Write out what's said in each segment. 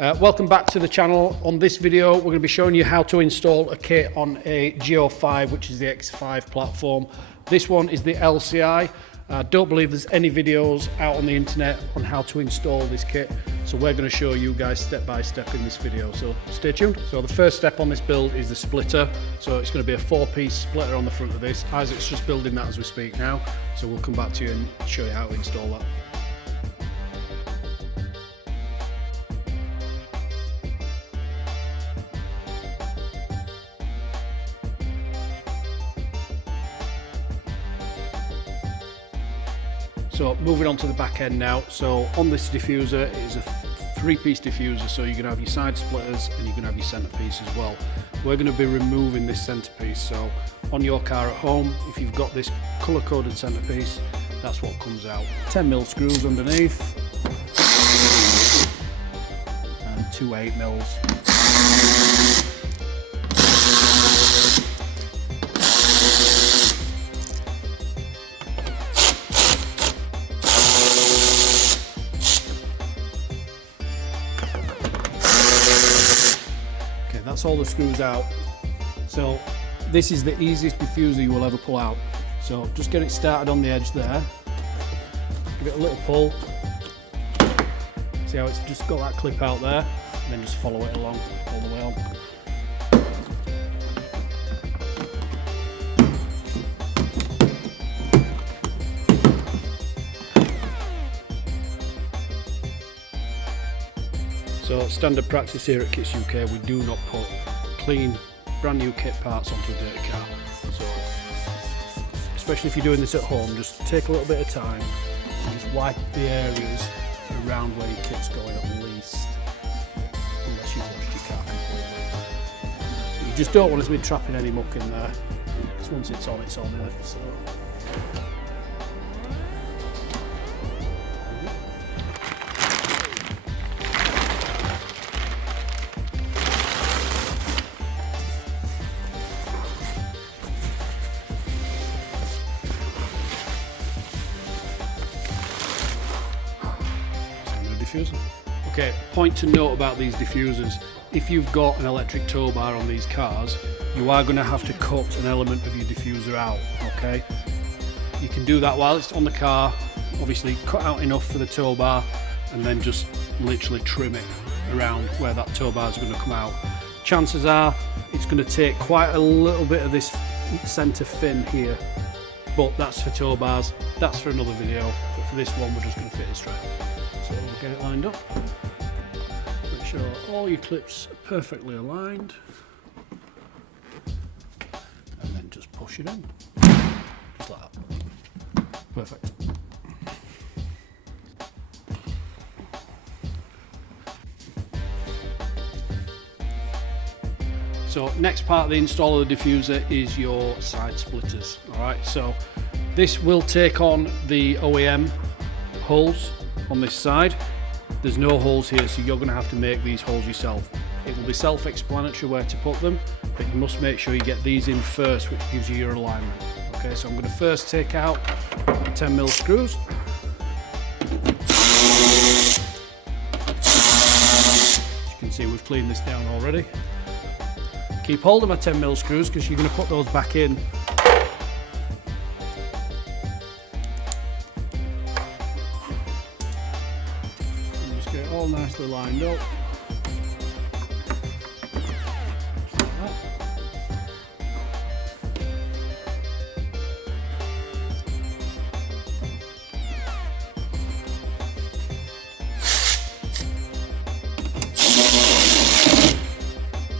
Welcome back to the channel. On this video we're going to be showing you how to install a kit on a G05, which is the X5 platform. This one is the LCI. I don't believe there's any videos out on the internet on how to install this kit, so we're going to show you guys step by step in this video, so stay tuned. So the first step on this build is the splitter. So it's going to be a 4-piece splitter on the front of this. Isaac's just building that as we speak now, so we'll come back to you and show you how to install that. So moving on to the back end now. So on this diffuser, it is a 3-piece diffuser, so you're going to have your side splitters and you're going to have your centerpiece as well. We're going to be removing this centerpiece, so on your car at home, if you've got this colour-coded centerpiece, that's what comes out. 10mm screws underneath and 2 8mm. That's all the screws out. So this is the easiest diffuser you will ever pull out. So just get it started on the edge there. Give it a little pull. See how it's just got that clip out there, and then just follow it along all the way on. So standard practice here at Kits UK, we do not put clean, brand new kit parts onto a dirty car. So, especially if you're doing this at home, just take a little bit of time and just wipe the areas around where your kit's going at least, unless you've washed your car completely. You just don't want to be trapping any muck in there, because once it's on it. So. Diffuser. Okay, point to note about these diffusers: if you've got an electric tow bar on these cars, you are going to have to cut an element of your diffuser out. Okay, you can do that while it's on the car. Obviously cut out enough for the tow bar and then just literally trim it around where that tow bar is going to come out. Chances are it's going to take quite a little bit of this center fin here, but that's for tow bars, that's for another video, but for this one we're just going to fit it straight. So we'll get it lined up, make sure all your clips are perfectly aligned, and then just push it in, just like that. Perfect. So next part of the install of the diffuser is your side splitters. Alright, so this will take on the OEM holes on this side. There's no holes here, so you're going to have to make these holes yourself. It will be self-explanatory where to put them, but you must make sure you get these in first, which gives you your alignment. Okay, so I'm going to first take out the 10mm screws. As you can see, we've cleaned this down already. Keep hold of my 10mm screws because you're going to put those back in. Get it all nicely lined up. Just like that.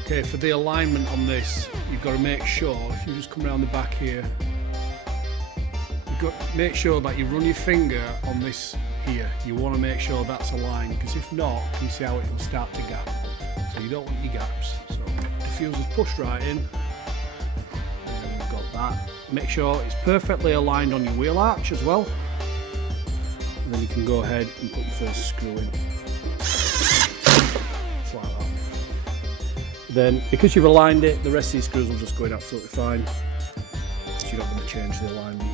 Okay, for the alignment on this, you've got to make sure, if you just come around the back here, you've got to make sure that you run your finger on this here. You want to make sure that's aligned, because if not, you see how it will start to gap. So you don't want your gaps. So diffuser's pushed right in, and then we've got that. Make sure it's perfectly aligned on your wheel arch as well, and then you can go ahead and put the first screw in. Just like that. Then, because you've aligned it, the rest of these screws will just go in absolutely fine, so you're not going to change the alignment.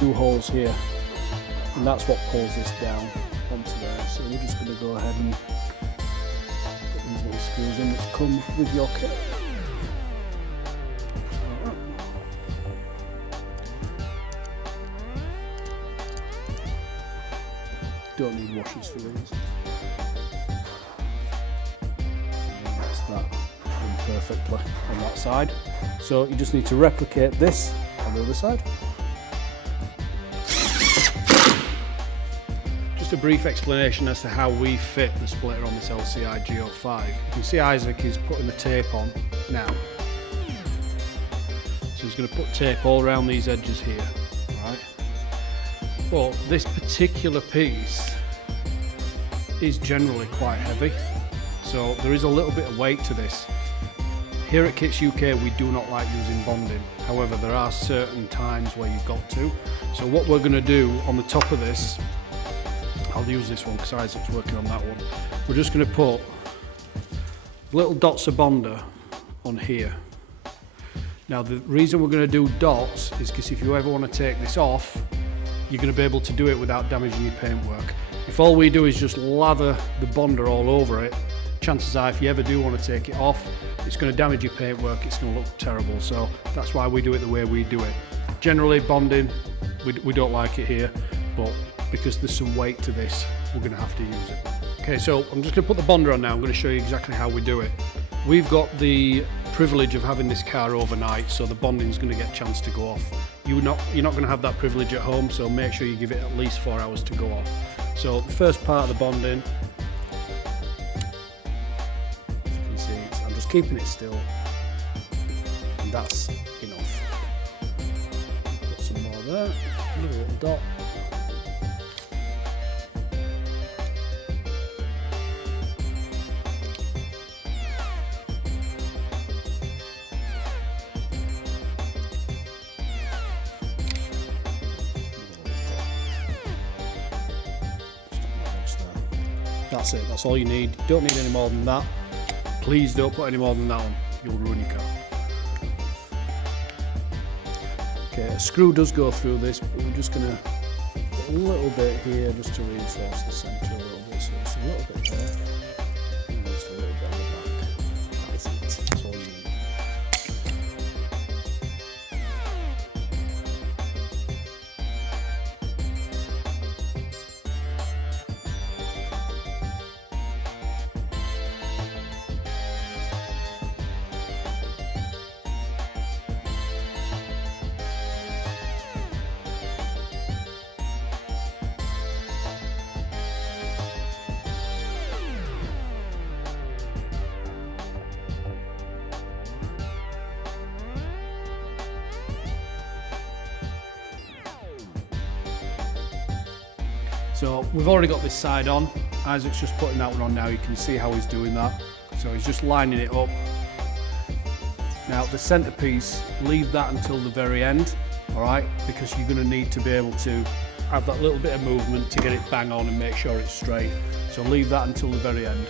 2 holes here. and that's what pulls this down onto there. So we're just going to go ahead and put these little screws in which come with your kit. Don't need washers for these. That's that in perfectly on that side. So you just need to replicate this on the other side. Just a brief explanation as to how we fit the splitter on this LCI G05. You can see Isaac is putting the tape on now. So he's going to put tape all around these edges here. Right? But this particular piece is generally quite heavy, so there is a little bit of weight to this. Here at Kits UK we do not like using bonding, however there are certain times where you've got to. So what we're going to do on the top of this, I'll use this one because Isaac's working on that one, we're just going to put little dots of Bonder on here. Now the reason we're going to do dots is because if you ever want to take this off, you're going to be able to do it without damaging your paintwork. If all we do is just lather the Bonder all over it, chances are if you ever do want to take it off, it's going to damage your paintwork, it's going to look terrible. So that's why we do it the way we do it. Generally bonding, we don't like it here, but because there's some weight to this, we're going to have to use it. Okay, so I'm just going to put the Bonder on now. I'm going to show you exactly how we do it. We've got the privilege of having this car overnight, so the bonding's going to get a chance to go off. You're not going to have that privilege at home, so make sure you give it at least 4 hours to go off. So the first part of the bonding, as you can see, I'm just keeping it still, and that's enough. Put some more there, another little dot. That's it, that's all you need. You don't need any more than that. Please don't put any more than that on, you'll ruin your car. Okay, a screw does go through this, but we're just going to put a little bit here just to reinforce the centre a little bit. So it's a little bit there, and just a little bit on the back. That's it, that's all you need. So we've already got this side on. Isaac's just putting that one on now. You can see how he's doing that. So he's just lining it up. Now the centerpiece, leave that until the very end, all right? Because you're going to need to be able to have that little bit of movement to get it bang on and make sure it's straight. So leave that until the very end,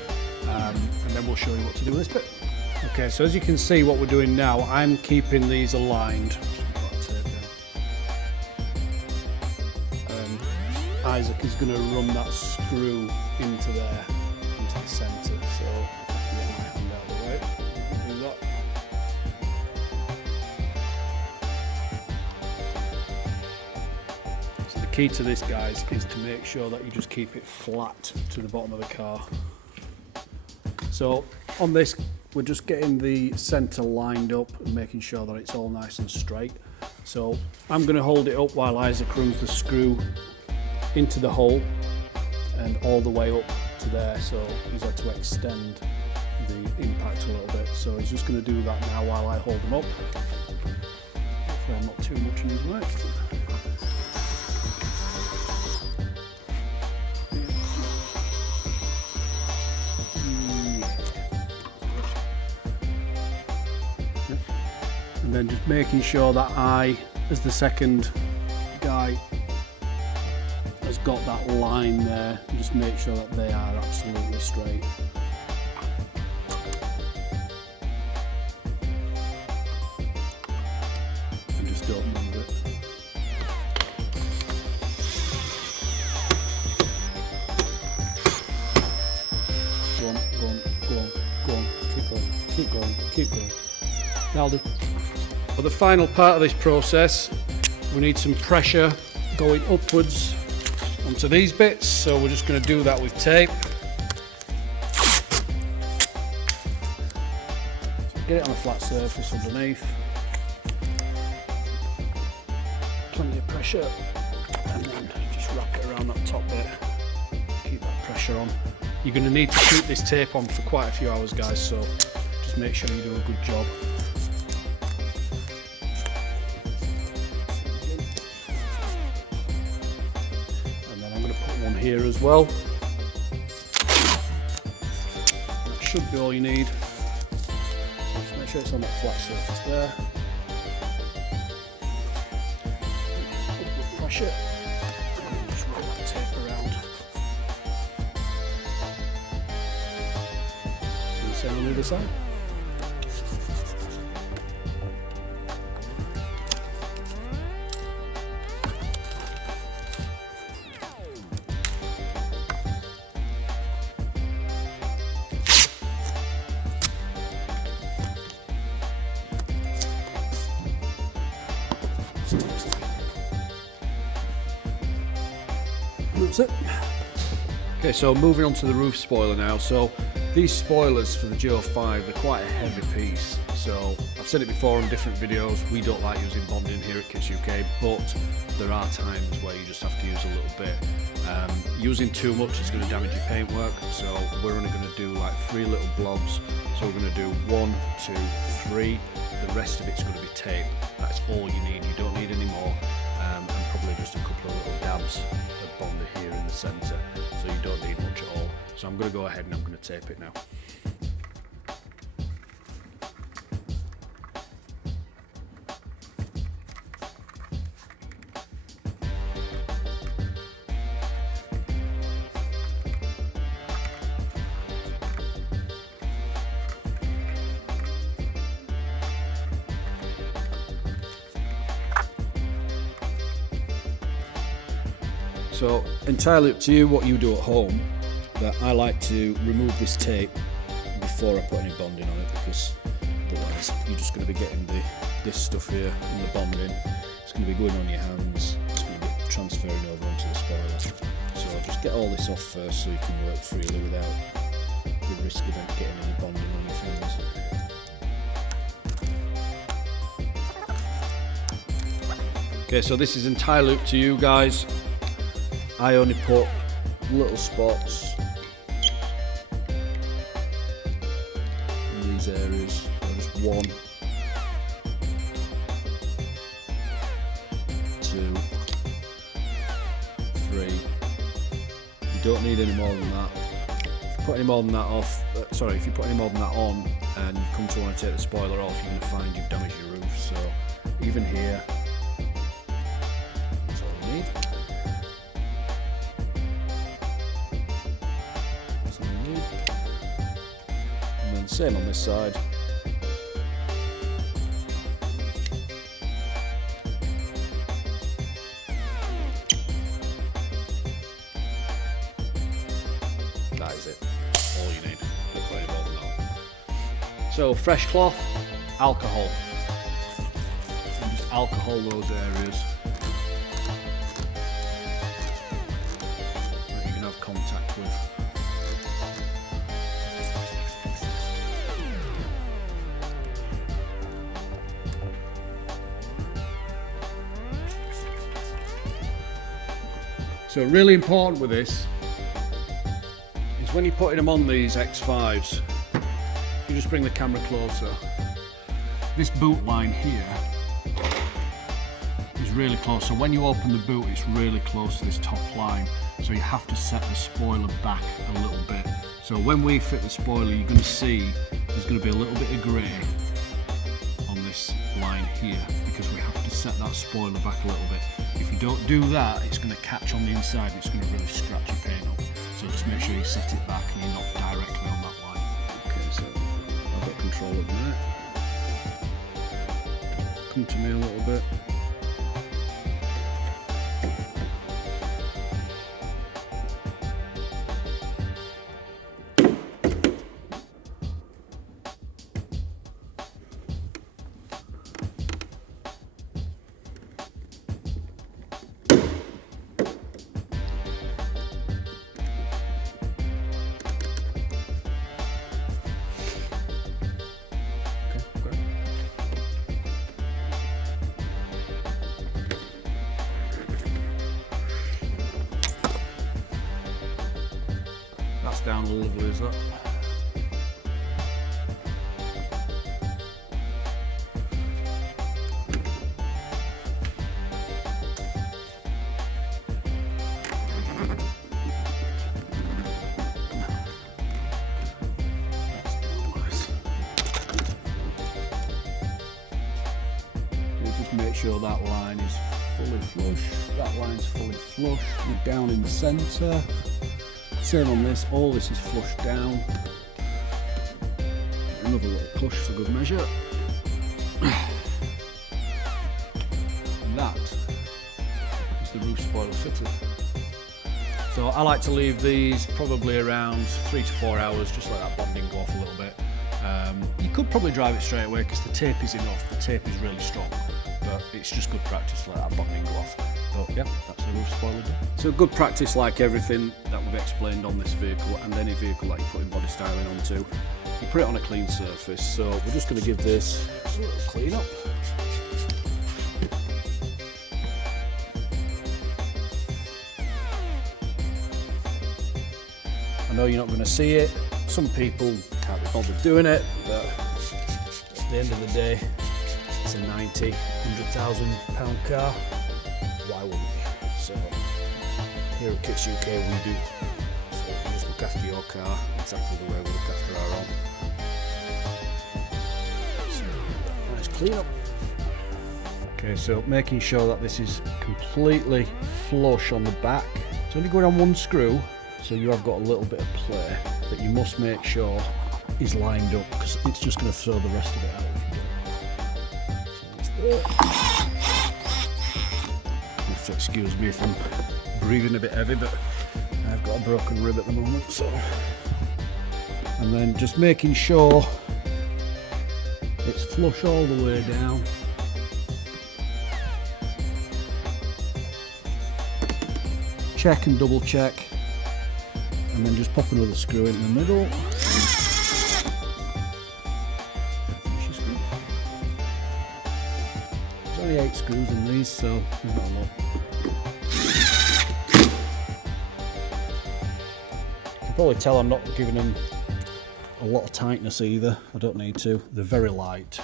and then we'll show you what to do with this bit. Okay, so as you can see what we're doing now, I'm keeping these aligned. Isaac is going to run that screw into there, into the centre. So I'll get my hand out of the way. Do that. So the key to this, guys, is to make sure that you just keep it flat to the bottom of the car. So on this, we're just getting the centre lined up and making sure that it's all nice and straight. So I'm going to hold it up while Isaac runs the screw into the hole and all the way up to there, so he's had to extend the impact a little bit. So he's just going to do that now while I hold him up. Hopefully I'm not too much in his way. And then just making sure that I, as the second guy, has got that line there, and just make sure that they are absolutely straight. And just don't move it. going, keep going. That'll do. For the final part of this process, we need some pressure going upwards onto these bits, so we're just going to do that with tape. Get it on a flat surface underneath. Plenty of pressure, and then just wrap it around that top bit. Keep that pressure on. You're going to need to keep this tape on for quite a few hours, guys, so just make sure you do a good job. And then I'm going to put one here as well. That should be all you need. Just make sure it's on that flat surface there. Upward pressure. And just roll that tape around. Same on the other side. That's it. Okay, so moving on to the roof spoiler now. So these spoilers for the G05, they're quite a heavy piece. So I've said it before in different videos, we don't like using bonding here at Kits UK, but there are times where you just have to use a little bit. Using too much is going to damage your paintwork, so we're only going to do like 3 little blobs. So we're going to do 1, 2, 3. The rest of it's going to be tape. That's all you need. You don't need any more, and probably just a couple of little dabs of bonder here in the centre. So you don't need much at all. So I'm going to go ahead and I'm going to tape it now. So entirely up to you what you do at home, but I like to remove this tape before I put any bonding on it, because otherwise you're just going to be getting this stuff here and the bonding. It's going to be going on your hands, it's going to be transferring over onto the spoiler. So just get all this off first so you can work freely without the risk of getting any bonding on your fingers. Okay, so this is entirely up to you guys. I only put little spots in these areas, so just 1, 2, 3. You don't need any more than that. If you put any more than that off, if you put any more than that on and you come to want to take the spoiler off, you're going to find you've damaged your roof. So even here, that's all you need. And then same on this side. That is it. All you need. So fresh cloth, alcohol. And just alcohol those areas that you can have contact with. So really important with this is when you're putting them on these X5s, if you just bring the camera closer, this boot line here is really close. So when you open the boot, it's really close to this top line. So you have to set the spoiler back a little bit. So when we fit the spoiler, you're going to see there's going to be a little bit of grey on this line here, because we have to set that spoiler back a little bit. If you don't do that, it's going to catch on the inside and it's going to really scratch your paint up. So just make sure you set it back and you're not directly on that line. Okay, so I've got control of that. Come to me a little bit. That's down lovely, is that? Just make sure that line is fully flush. That line's fully flush. We're down in the centre. Same on this. All this is flush down. Another little push for good measure. And that is the roof spoiler fitted. So I like to leave these probably around 3 to 4 hours, just let that bonding go off a little bit. You could probably drive it straight away because the tape is enough. The tape is really strong, but it's just good practice to let that bonding go off. But yeah, that's the roof spoiler done. So good practice, like everything that we've explained on this vehicle and any vehicle that you're putting body styling onto. You put it on a clean surface. So we're just going to give this a little clean up. I know you're not going to see it. Some people can't be bothered doing it, but at the end of the day, it's a 90, 100,000 pound car. Why wouldn't we? So here at Kits UK we do. So you just look after your car exactly the way we look after our own. So, nice clean up. Okay, so making sure that this is completely flush on the back. It's only going on one screw, so you have got a little bit of play, but you must make sure is lined up because it's just going to throw the rest of it out if you don't. So you have to excuse me if I'm breathing a bit heavy, but I've got a broken rib at the moment. So, and then just making sure it's flush all the way down. Check and double check, and then just pop another screw in the middle. There's only 8 screws in these, so there's not a lot. You can probably tell I'm not giving them a lot of tightness either. I don't need to. They're very light.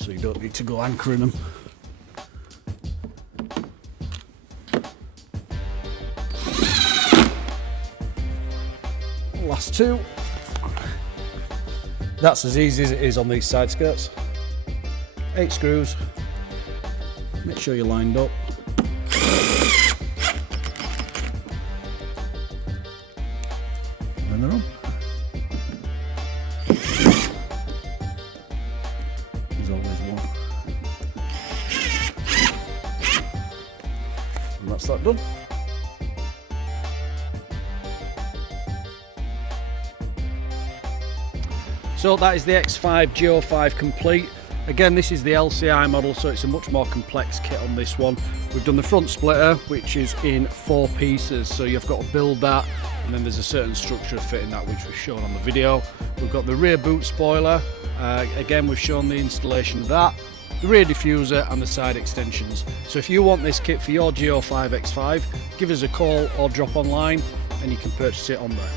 So you don't need to go anchoring them. Last 2. That's as easy as it is on these side skirts. 8 screws. Make sure you're lined up. And they're on. There's always one. And that's that done. So that is the X5 G05 complete. Again, this is the LCI model, so it's a much more complex kit on this one. We've done the front splitter, which is in 4 pieces, so you've got to build that, and then there's a certain structure fitting that, which we've shown on the video. We've got the rear boot spoiler. Again, we've shown the installation of that, the rear diffuser and the side extensions. So if you want this kit for your G05 X5, give us a call or drop online and you can purchase it on there.